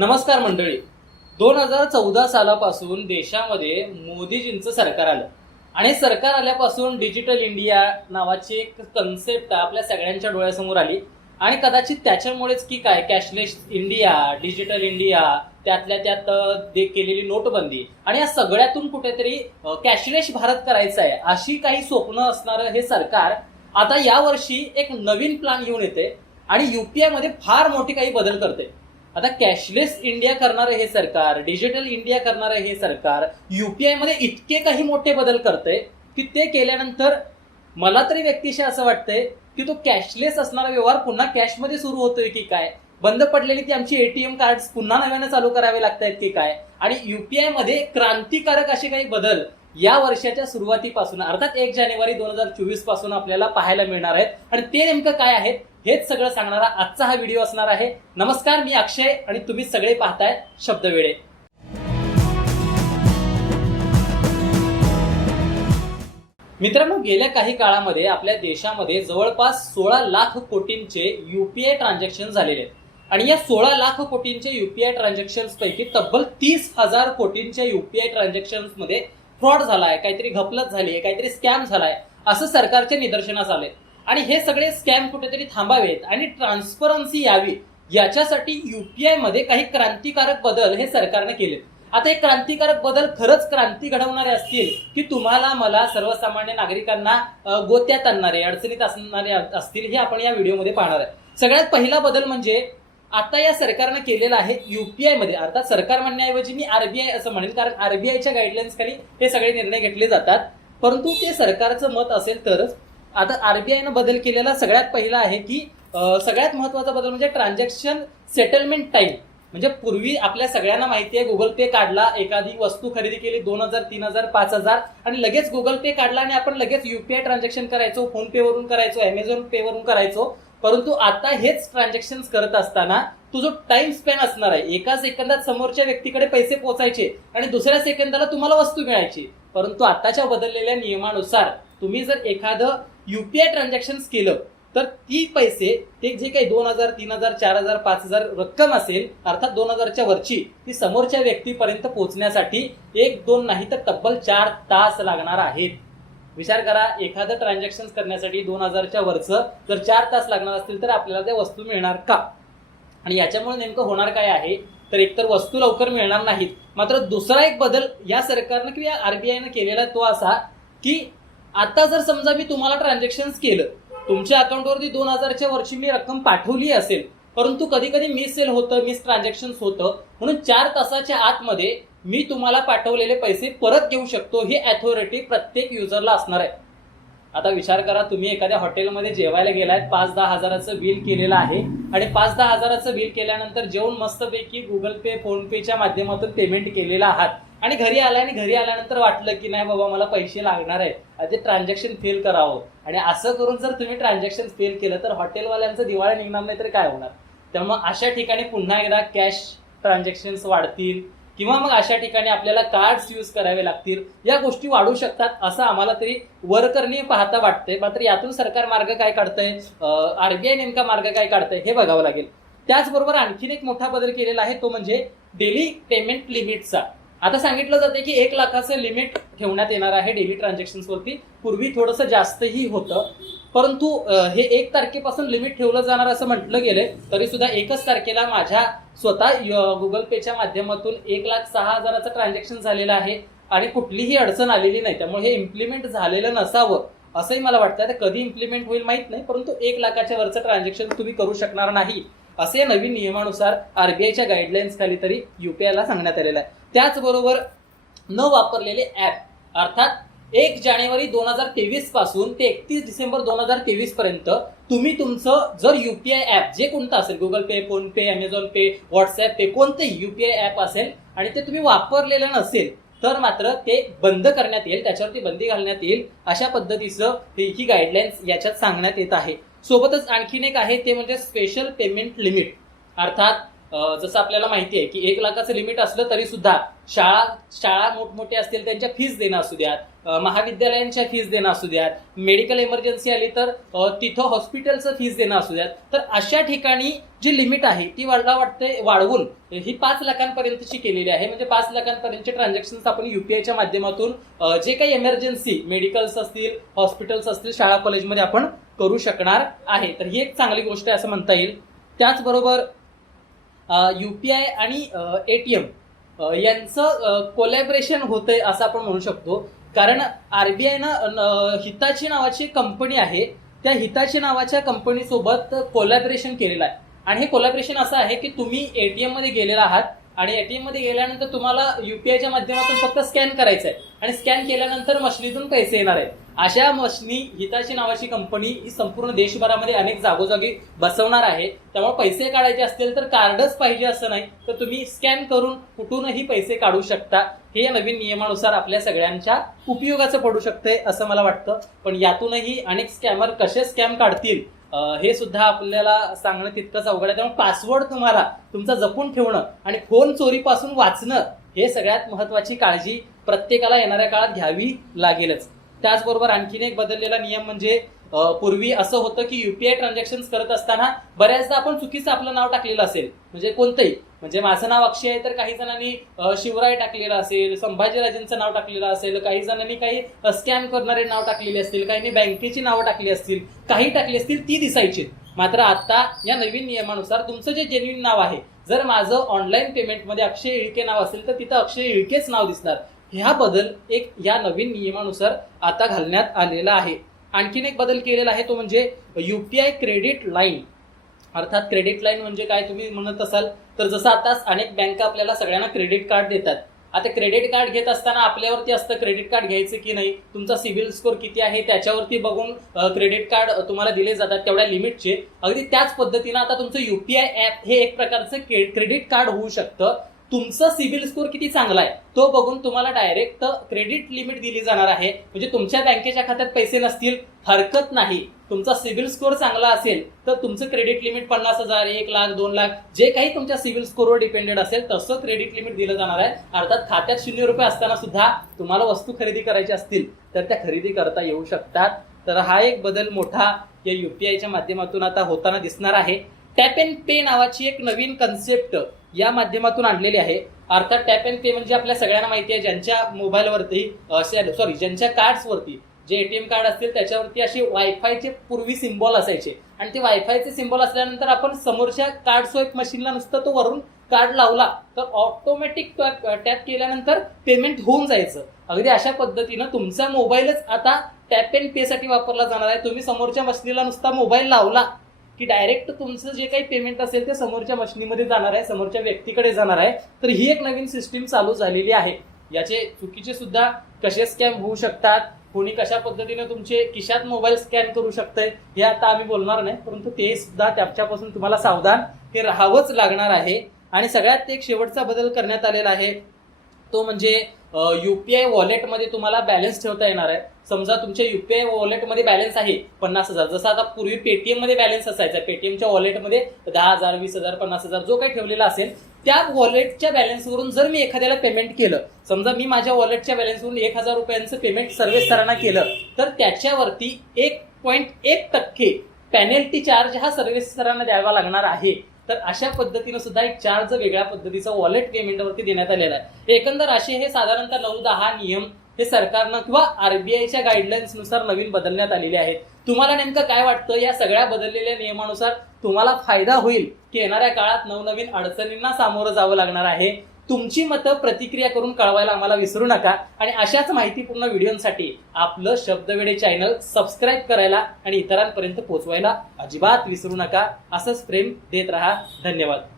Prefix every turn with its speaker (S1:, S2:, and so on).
S1: नमस्कार मंडळी दोन हजार चौदा सालापासून देशामध्ये मोदीजींचं सरकार आलं आणि सरकार आल्यापासून डिजिटल इंडिया नावाची एक कन्सेप्ट आपल्या सगळ्यांच्या डोळ्यासमोर आली आणि कदाचित त्याच्यामुळेच की काय कॅशलेस इंडिया डिजिटल इंडिया त्यातल्या त्यात केलेली नोटबंदी आणि या सगळ्यातून कुठेतरी कॅशलेस भारत करायचा आहे अशी काही स्वप्न असणारं हे सरकार आता यावर्षी एक नवीन प्लान घेऊन येते आणि मध्ये फार मोठी काही बदल करते आता कॅशलेस इंडिया करणारं हे सरकार डिजिटल इंडिया करणारं हे सरकार युपीआय मध्ये इतके काही मोठे बदल करते की ते केल्यानंतर मला तरी व्यक्तीशी असं वाटतंय की तो कॅशलेस असणारा व्यवहार पुन्हा कॅशमध्ये सुरू होतोय की काय बंद पडलेली ती आमची एटीएम कार्ड पुन्हा नव्यानं चालू करावे लागत आहेत की काय आणि युपीआय मध्ये क्रांतिकारक असे काही बदल या वर्षाच्या सुरुवातीपासून अर्थात एक जानेवारी दोन हजार चोवीस पासून आपल्याला पाहायला मिळणार आहेत आणि ते नेमकं काय आहेत हेच सगळं सांगणारा आजचा हा व्हिडिओ असणार आहे नमस्कार मी अक्षय आणि तुम्ही सगळे पाहताय शब्दवेळे मित्रांनो गेल्या काही काळामध्ये आपल्या देशामध्ये जवळपास सोळा लाख कोटींचे युपीआय ट्रान्झॅक्शन झालेले आहेत आणि या सोळा लाख कोटींचे युपीआय ट्रान्झॅक्शन पैकी तब्बल तीस हजार कोटींच्या युपीआय मध्ये फ्रॉड झालाय काहीतरी घपलत झाली आहे काहीतरी स्कॅम झालाय असं सरकारच्या निदर्शनास आले आणि हे सगळे स्कॅम कुठेतरी थांबावेत आणि ट्रान्सपरन्सी यावी याच्यासाठी युपीआय मध्ये काही क्रांतिकारक बदल हे सरकारने केले आता हे क्रांतिकारक बदल खरंच क्रांती घडवणारे असतील की तुम्हाला मला सर्वसामान्य नागरिकांना गोत्यात आणणारे अडचणीत असणारे असतील हे आपण या व्हिडिओमध्ये पाहणार आहे सगळ्यात पहिला बदल म्हणजे आता या सरकारनं केलेलं आहे मध्ये अर्थात सरकार म्हणण्याऐवजी मी आरबीआय असं म्हणेन कारण आरबीआयच्या गाईडलाईन्स खाली हे सगळे निर्णय घेतले जातात परंतु ते सरकारचं मत असेल तरच आता आरबीआयनं बदल केलेला सगळ्यात पहिला आहे की सगळ्यात महत्त्वाचा बदल म्हणजे ट्रान्झॅक्शन सेटलमेंट टाईम म्हणजे पूर्वी आपल्या सगळ्यांना माहिती आहे गुगल पे काढला एखादी वस्तू खरेदी केली दोन हजार तीन हजार पाच हजार आणि लगेच गुगल पे काढला आणि आपण लगेच युपीआय ट्रान्झॅक्शन करायचो फोन पे वरून करायचो अमेझॉन पे वरून करायचो परंतु आता हेच ट्रान्झॅक्शन करत असताना तू जो टाइम स्पेंड असणार आहे एका सेकंदात समोरच्या व्यक्तीकडे पैसे पोचायचे आणि दुसऱ्या सेकंदाला तुम्हाला वस्तू मिळायची परंतु आताच्या बदललेल्या नियमानुसार तुम्ही जर एखादं युपीआय ट्रान्झॅक्शन केलं तर ती पैसे ते जे काही दोन हजार तीन हजार चार हजार पाच हजार रक्कम असेल अर्थात दोन हजारच्या वरची ती समोरच्या व्यक्तीपर्यंत पोहोचण्यासाठी एक दोन नाही तर तब्बल चार तास लागणार आहेत विचार करा एखादं ट्रान्झॅक्शन करण्यासाठी दोन हजारच्या वरचं जर चार तास लागणार असतील तर आपल्याला त्या वस्तू मिळणार का आणि याच्यामुळे नेमकं होणार काय आहे तर एकतर वस्तू लवकर मिळणार नाहीत मात्र दुसरा एक बदल या सरकारनं किंवा आरबीआयनं केलेला तो असा की आता जर समजा मी तुम्हाला ट्रान्झॅक्शन केलं तुमच्या अकाउंटवरती दोन हजारच्या वरची मी रक्कम पाठवली असेल परंतु कधी कधी मिस सेल होतं मिस ट्रान्झॅक्शन होतं म्हणून चार तासाच्या आतमध्ये मी तुम्हाला पाठवलेले पैसे परत घेऊ शकतो ही अथॉरिटी प्रत्येक युजरला असणार आहे आता विचार करा तुम्ही एखाद्या हॉटेलमध्ये जेवायला गेलाय पाच दहा हजाराचं बिल केलेलं आहे आणि पाच दहा हजाराचं बिल केल्यानंतर जेवण मस्तपैकी गुगल पे फोन पेच्या माध्यमातून पेमेंट केलेला आहात आणि घरी आला आणि घरी आल्यानंतर वाटलं की नाही बाबा मला पैसे लागणार आहे ते ट्रान्झॅक्शन फेल करावं आणि असं करून जर तुम्ही ट्रान्झॅक्शन फेल केलं तर हॉटेलवाल्यांचं दिवाळी निघणार नाही तर काय होणार त्यामुळे अशा ठिकाणी पुन्हा एकदा कॅश ट्रान्झॅक्शन्स वाढतील किंवा मग अशा ठिकाणी आपल्याला कार्ड्स यूज करावे लागतील या गोष्टी वाढू शकतात असं आम्हाला तरी वर्करनी पाहता वाटतंय मात्र यातून सरकार मार्ग काय काढतंय आरबीआय नेमका मार्ग काय काढतंय हे बघावं लागेल त्याचबरोबर आणखीन एक मोठा बदल केलेला आहे तो म्हणजे डेली पेमेंट लिमिटचा आता सांगितलं जाते की एक लाखाचं लिमिट ठेवण्यात येणार आहे डेली ट्रान्झॅक्शन्सवरती पूर्वी थोडंसं जास्तही होतं परंतु हे एक तारखेपासून लिमिट ठेवलं जाणार असं म्हटलं गेलंय तरी सुद्धा एकच तारखेला माझ्या स्वतः गुगल पेच्या माध्यमातून एक लाख सहा हजाराचं ट्रान्झॅक्शन झालेलं आहे आणि कुठलीही अडचण आलेली नाही त्यामुळे हे इम्प्लिमेंट झालेलं नसावं असंही मला वाटतं कधी इम्प्लिमेंट होईल माहीत नाही परंतु एक लाखाच्या वरचं ट्रान्झॅक्शन तुम्ही करू शकणार नाही असे नवीन नियमानुसार आरबीआयच्या गाईडलाईन्स खाली तरी युपीआयला सांगण्यात आलेलं आहे त्याचबरोबर न वापरलेले ॲप अर्थात एक जानेवारी दोन हजार तेवीस पासून ते एकतीस डिसेंबर दोन हजार तेवीस पर्यंत तुम्ही तुमचं जर युपीआय ऍप जे कोणतं असेल Google Pay PhonePe Amazon Pay WhatsApp Pay कोणतंही युपीआय ऍप असेल आणि ते तुम्ही वापरलेलं नसेल तर मात्र ते बंद करण्यात येईल त्याच्यावरती बंदी घालण्यात येईल अशा पद्धतीचं ही गाईडलाईन्स याच्यात सांगण्यात येत आहे सोबतच आणखीन एक आहे ते म्हणजे स्पेशल पेमेंट लिमिट अर्थात जसं आपल्याला माहिती आहे की एक लाखाचं लिमिट असलं तरी सुद्धा शाळा शाळा मोठमोठ्या असतील त्यांच्या फीज देणं असू द्यात महाविद्यालयांच्या फीज देणं असू द्यात मेडिकल इमर्जन्सी आली तर तिथं हॉस्पिटलचं फीज देणं असू द्यात तर अशा ठिकाणी जी लिमिट आहे ती वाढला वाटते वाढवून ही पाच लाखांपर्यंतची केलेली आहे म्हणजे पाच लाखांपर्यंतचे ट्रान्झॅक्शन्स आपण युपीआयच्या माध्यमातून जे काही इमर्जन्सी मेडिकल्स असतील हॉस्पिटल्स असतील शाळा कॉलेजमध्ये आपण करू शकणार आहे तर ही एक चांगली गोष्ट आहे असं म्हणता येईल त्याचबरोबर यू आणि एटीएम यांचं कोलॅबरेशन आहे असं आपण म्हणू शकतो कारण आरबीआयनं हिताची नावाची कंपनी आहे त्या हिताची नावाच्या कंपनीसोबत कोलॅबरेशन केलेलं आहे आणि हे कोलॅबरेशन असं आहे की तुम्ही एटीएम मध्ये गेलेला आहात आणि एटीएम मध्ये गेल्यानंतर तुम्हाला युपीआयच्या माध्यमातून फक्त स्कॅन करायचं आहे आणि स्कॅन केल्यानंतर मशीनीतून पैसे येणार आहे अशा मशनी हिताची नावाची कंपनी ही संपूर्ण देशभरामध्ये अनेक जागोजागी बसवणार आहे त्यामुळे पैसे काढायचे असतील तर कार्डच पाहिजे असं नाही तर तुम्ही स्कॅन करून कुठूनही पैसे काढू शकता हे या नवीन नियमानुसार आपल्या सगळ्यांच्या उपयोगाचं पडू शकतंय असं मला वाटतं पण यातूनही अनेक स्कॅमर कसे स्कॅम काढतील हे सुद्धा आपल्याला सांगणं तितकंच अवघड आहे त्यामुळे पासवर्ड तुम्हाला तुमचा जपून ठेवणं आणि फोन चोरीपासून वाचणं हे सगळ्यात महत्वाची काळजी प्रत्येकाला येणाऱ्या काळात घ्यावी लागेलच त्याचबरोबर आणखीन एक बदललेला नियम म्हणजे पूर्वी असं होतं की युपीआय ट्रान्झॅक्शन करत असताना बऱ्याचदा आपण चुकीचं आपलं नाव टाकलेलं असेल म्हणजे कोणतंही म्हणजे माझं नाव अक्षय आहे तर काही जणांनी शिवराय टाकलेलं असेल संभाजीराजेंचं नाव टाकलेलं असेल काही जणांनी काही स्कॅन करणारे नाव टाकलेले असतील काहींनी बँकेची नावं टाकली असतील काही टाकली असतील ती दिसायची मात्र आता या नवीन नियमानुसार तुमचं जे जेन्युन नाव आहे जर माझं ऑनलाईन पेमेंटमध्ये अक्षय इळके नाव असेल तर तिथं अक्षय इळकेच नाव दिसणार ह्या बदल एक या नवीन नियमानुसार आता घालण्यात आलेला आहे आणखीन एक बदल केलेला आहे तो म्हणजे युपीआय क्रेडिट लाईन अर्थात क्रेडिट लाईन म्हणजे काय तुम्ही म्हणत असाल तर जसं आता अनेक बँका आपल्याला सगळ्यांना क्रेडिट कार्ड देतात आता क्रेडिट कार्ड घेत असताना आपल्यावरती असतं क्रेडिट कार्ड घ्यायचं की नाही तुमचा सिव्हिल स्कोर किती आहे त्याच्यावरती बघून क्रेडिट कार्ड तुम्हाला दिले जातात तेवढ्या लिमिटचे अगदी त्याच पद्धतीनं आता तुमचं युपीआय ॲप हे एक प्रकारचं क्रेडिट कार्ड होऊ शकतं तुमचा सिबिल स्कोर किती चांगला आहे तो बघून तुम्हाला डायरेक्ट क्रेडिट लिमिट दिली जाणार आहे म्हणजे तुमच्या बँकेच्या खात्यात पैसे नसतील हरकत नाही तुमचा सिबिल स्कोअर चांगला असेल तर तुमचं क्रेडिट लिमिट पन्नास हजार एक लाख दोन लाख जे काही तुमच्या सिबिल स्कोरवर डिपेंडेंट असेल तसं क्रेडिट लिमिट दिलं जाणार आहे अर्थात खात्यात शून्य रुपये असताना सुद्धा तुम्हाला वस्तू खरेदी करायची असतील तर त्या खरेदी करता येऊ शकतात तर हा एक बदल मोठा या युपीआयच्या माध्यमातून आता होताना दिसणार आहे टॅप अँड पे नावाची एक नवीन कन्सेप्ट या माध्यमातून आणलेली आहे अर्थात टॅप अँड पे म्हणजे आपल्या सगळ्यांना माहिती आहे ज्यांच्या मोबाईलवरती सॉरी ज्यांच्या वरती जे एटीएम कार्ड असतील त्याच्यावरती असे वायफायचे पूर्वी सिम्बॉल असायचे आणि ते वायफायचे सिम्बॉल असल्यानंतर आपण समोरच्या कार्ड स्वैप मशीनला नुसतं तो वरून कार्ड लावला तर ऑटोमॅटिक टॅप टॅप केल्यानंतर पेमेंट होऊन जायचं अगदी अशा पद्धतीनं तुमचा मोबाईलच आता टॅप अँड पेसाठी वापरला जाणार आहे तुम्ही समोरच्या मशीनला नुसता मोबाईल लावला की डायरेक्ट तुमचं जे काही पेमेंट असेल ते समोरच्या मशीनीमध्ये जाणार आहे समोरच्या व्यक्तीकडे जाणार आहे तर ही एक नवीन सिस्टीम चालू झालेली आहे याचे चुकीचे सुद्धा कसे स्कॅम होऊ शकतात कोणी कशा पद्धतीने तुमचे किशात मोबाईल स्कॅन करू शकतंय हे आता आम्ही बोलणार नाही परंतु ते सुद्धा त्याच्यापासून तुम्हाला सावधान हे राहावंच लागणार आहे आणि सगळ्यात एक शेवटचा बदल करण्यात आलेला आहे तो म्हणजे युपीआय वॉलेटमध्ये तुम्हाला बॅलन्स ठेवता येणार आहे समजा तुमच्या युपीआय वॉलेटमध्ये बॅलन्स आहे पन्नास हजार जसं आता पूर्वी पेटीएममध्ये बॅलन्स असायचा पेटीएमच्या वॉलेटमध्ये दहा हजार वीस हजार पन्नास हजार जो काही ठेवलेला असेल त्या वॉलेटच्या बॅलन्सवरून जर मी एखाद्याला पेमेंट केलं समजा मी माझ्या वॉलेटच्या बॅलन्सवरून एक हजार रुपयांचं पेमेंट सर्व्हिस सरांना केलं तर त्याच्यावरती एक पॉईंट एक टक्के पॅनल्टी चार्ज हा सर्व्हिस सरांना द्यावा लागणार आहे तर अशा पद्धतीनं सुद्धा एक चार्ज वेगळ्या पद्धतीचा वॉलेट पेमेंटवरती देण्यात आलेला आहे एकंदर असे हे साधारणतः नऊ दहा नियम हे सरकारनं किंवा आरबीआयच्या नुसार नवीन बदलण्यात आलेले आहेत तुम्हाला नेमकं काय वाटतं या सगळ्या बदललेल्या नियमानुसार तुम्हाला फायदा होईल की येणाऱ्या काळात नवनवीन अडचणींना सामोरं जावं लागणार आहे तुमची मतं प्रतिक्रिया करून कळवायला आम्हाला विसरू नका आणि अशाच माहितीपूर्ण व्हिडिओसाठी आपलं शब्दवेडे चॅनल सबस्क्राईब करायला आणि इतरांपर्यंत पोहोचवायला अजिबात विसरू नका असंच प्रेम देत राहा धन्यवाद